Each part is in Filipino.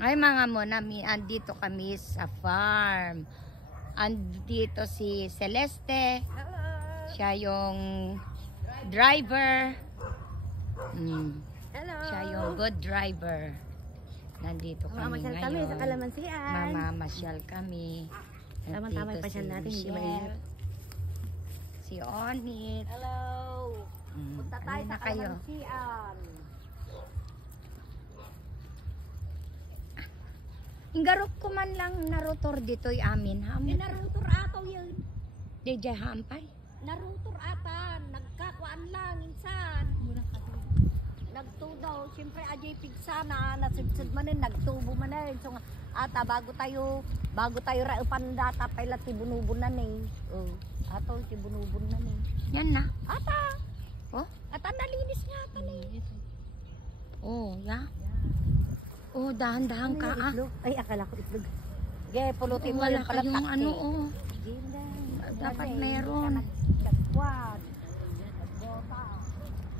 Ay mga monami, andito kami sa farm. Andito si Celeste. Siya yung driver. Hello. Siya yung good driver. Nandito kami Mamasyal ngayon. kami sa Kalamansian. Mamamasyal kami. Tama-tama yung pasyal natin, hindi mainit. Si Onit. Hello. Punta tayo Halina sa kayo. Kalamansian. Ingarok ko man lang narutor dito'y amin. Narutor ataw yun. DJ Hampay. Narutor ata. Nagkakuan lang insan. Nagtudaw. Siyempre ajay pigsana. Nasibsid manin. Nagtubo manin. So ata bago tayo raupan data pala tibunubon na ni. Ato tibunubon na ni. Yan na. Ata. Oh? Ata nalinis nga ata ni. Oh, ya. Oh, dahan-dahan ka ah. Ay, akala ko itlog. Ge, pulutin mo Wala yung pala kayong takti. ano oh. Dapat meron. Nagkwad.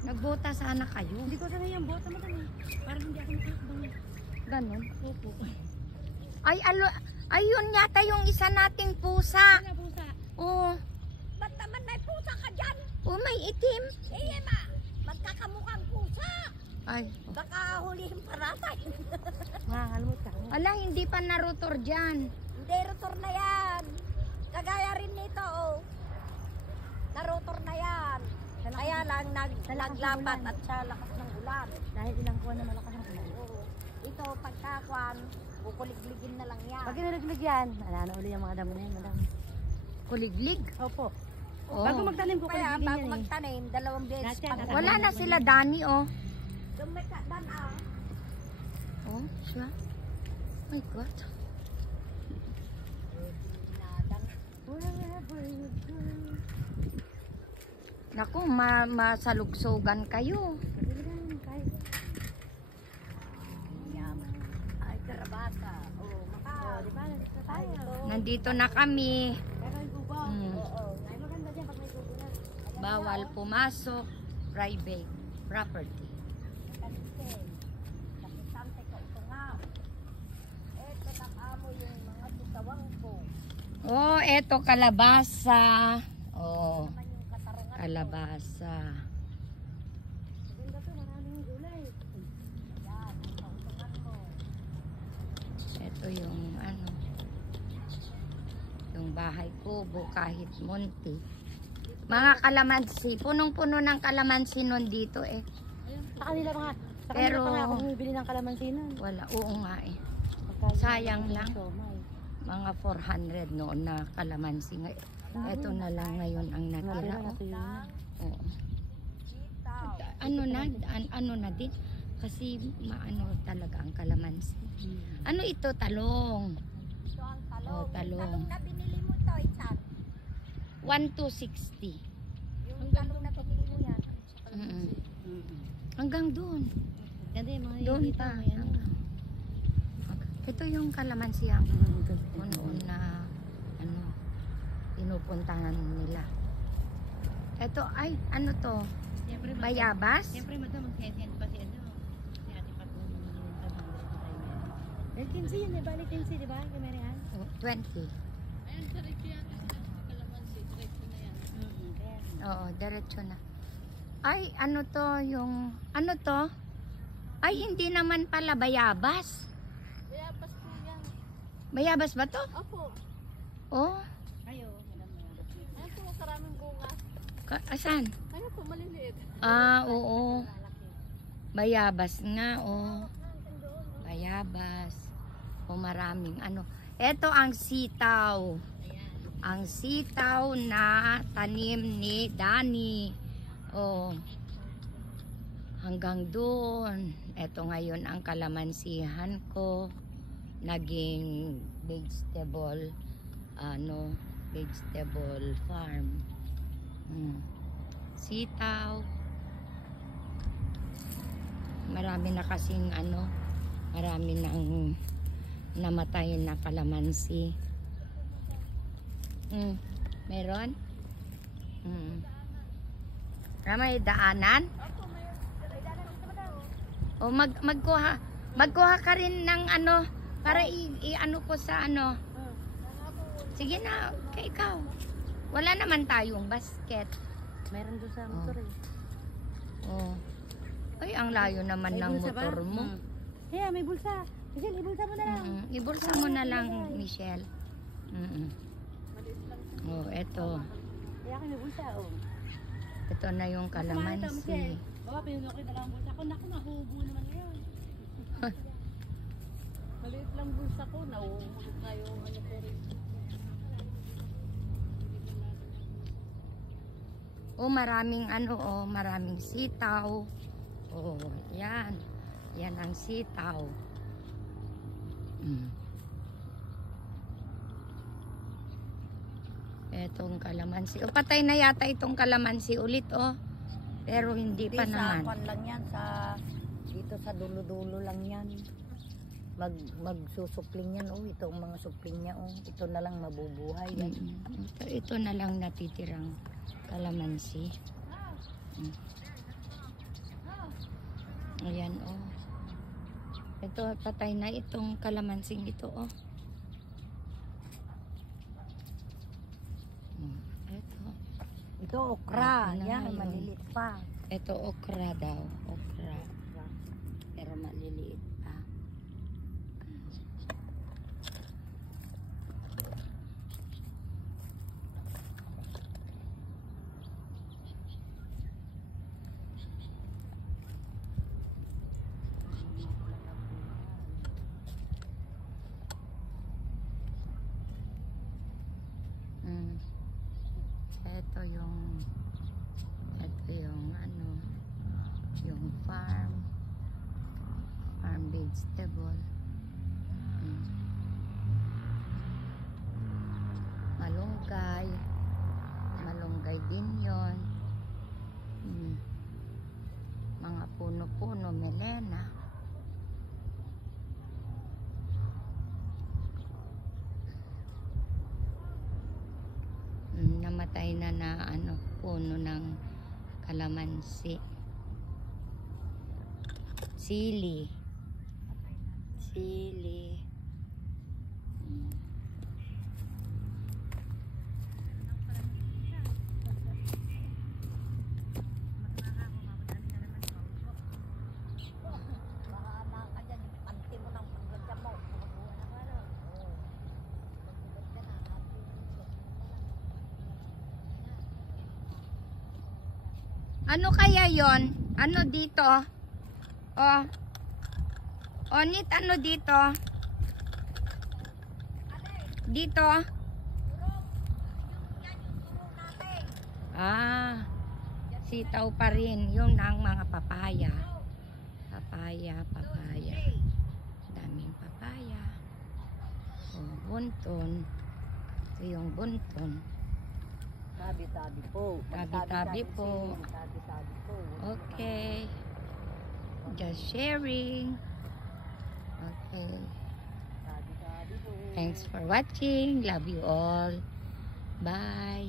Nagbota sana kayo. Hindi ko sana yung bota madami. Parang hindi ako nakakabang. Ganon. Opo. Ayun yata yung isa nating pusa. Ano pusa? Oh. Ba't naman may pusa ka dyan? Oh, may itim. Eh, ma. Magkakamukhang pusa. Ay. Baka hulihin paratay. Alam ka. Ala, hindi pa narutor dyan. Hindi, rotor na yan. Kagaya rin nito, oh. Narotor na yan. Kaya lang naglapat at sa lakas ng ulan. Dahil ilang kuwan na malakas ng ulan. Oo. Ito, pagkakuan, kukuligligin na lang yan. Pag kinaliglig yan, alala uli yung mga damo na yan, madam. Kuliglig. Opo. Oh. Bago magtanim, kukuligligin yan. Bago magtanim, dalawang beses. Wala na sila Dani oh. Dumikadan ah. Oh, siya. My God. Naku, masalugsogan kayo. Ay, karabasa. Oh, maka. Di ba? Nandito tayo. Nandito na kami. Pero yung gubo. Hmm. Oo. Ay, maganda dyan pag may gubo na. Bawal pumasok. Private property. Nakisante ko ito nga. Ito nakamo yung mga tutawang ko. Oh, eto kalabasa. Oh, Naman yung katarungan. kalabasa. Maganda to, maraming gulay. Yan, ang kautungan mo. Ito yung ano. Yung bahay kubo kahit munti. Mga kalamansi. Punong-puno ng kalamansi nun dito eh. Sa kanila mga, Pero, pa nga ako bumibili ng kalamansi nun. wala. Oo nga eh. Sayang lang. Mga 400 noon na kalamansi. Ito na lang ngayon ang natira. Oo. Ano na din. Kasi maano talaga ang kalamansi. Ano ito? Talong. Ito ang talong. Oh, talong. Talong na binili mo to, Ichan. 1,260. Yung talong na binili mo yan. Hanggang doon. Ganda yung mga Doon pa. Ito yung kalamansi ang noon na ano, pinupuntahan nila. Ito ay ano to? Siyempre, Bayabas? Siyempre, madam, mag-send pa si ano. Si Ate Pat mo yung trabaho sa tayo. 15 yun eh, balik 15, di ba? Kamerihan? 20. Ayun, diretso yan. Kalamansi, diretso na yan. Oo, diretso na. Ay, ano to yung ano to? Ay, hindi naman pala bayabas. Bayabas po yan. Bayabas ba to? Opo. Oh, Ayo, madam, bayabas. Ayun po, karaming bunga. asan? Ayun po, maliliit. Ah, oo. Bayabas nga, oh. Bayabas. O maraming ano. Ito ang sitaw. Ang sitaw na tanim ni Dani. Oh. Hanggang doon. Ito ngayon ang kalamansihan ko. Naging vegetable vegetable farm. Sitaw. Marami na kasing marami nang namatay na kalamansi. Meron? May daanan? O magkuha. Magkuha ka rin ng ano, para i-ano ko sa ano. Sige na, kay ikaw. Wala naman tayong basket. Meron doon sa motor eh. Oh. Ay, ang layo naman May ng bulsa ba? motor mo. Kaya may bulsa. Michelle, ibulsa mo na lang. Ibulsa mo na lang, Michelle. Oh, eto. Kaya ako may bulsa, oh. Ito na yung kalamansi. Baka pinunokit na lang ang bulsa ko. Naku, nahubo naman ngayon. Maliit lang bulsa ko. Nahuhulog na yung ano ko rin. Oh, maraming ano, oh, maraming sitaw. Oh, yan. Yan ang sitaw. Etong kalamansi. Oh, patay na yata itong kalamansi ulit, oh. Pero hindi pa naman. Sa lang yan. Dito sa dulo-dulo lang yan. Magsusupling yan, oh. Ito ang mga supling niya, oh. Ito na lang mabubuhay yan. Ito na lang natitirang kalamansi. Ayan, oh. Ito, patay na itong kalamansing ito, oh. Ito okra. Ito na Yan, yun. maliliit pa. Ito okra daw. Okra. Pero maliliit pa. Ito yung ano, yung farm vegetable. Malunggay din yon. Mga puno-puno, melena. Namatay na ano, puno ng kalamansi. Sili. Ano kaya yon? Ano dito? Oh. Onit, ano dito? Dito? Ah. Sitaw pa rin. Yun ang mga papaya. Papaya. Daming papaya. Oh, bunton. Ito yung bunton. Tabi-tabi po. Tabi-tabi po. Tabi-tabi po. Okay. Just sharing. Okay. Tabi-tabi po. Thanks for watching. Love you all. Bye.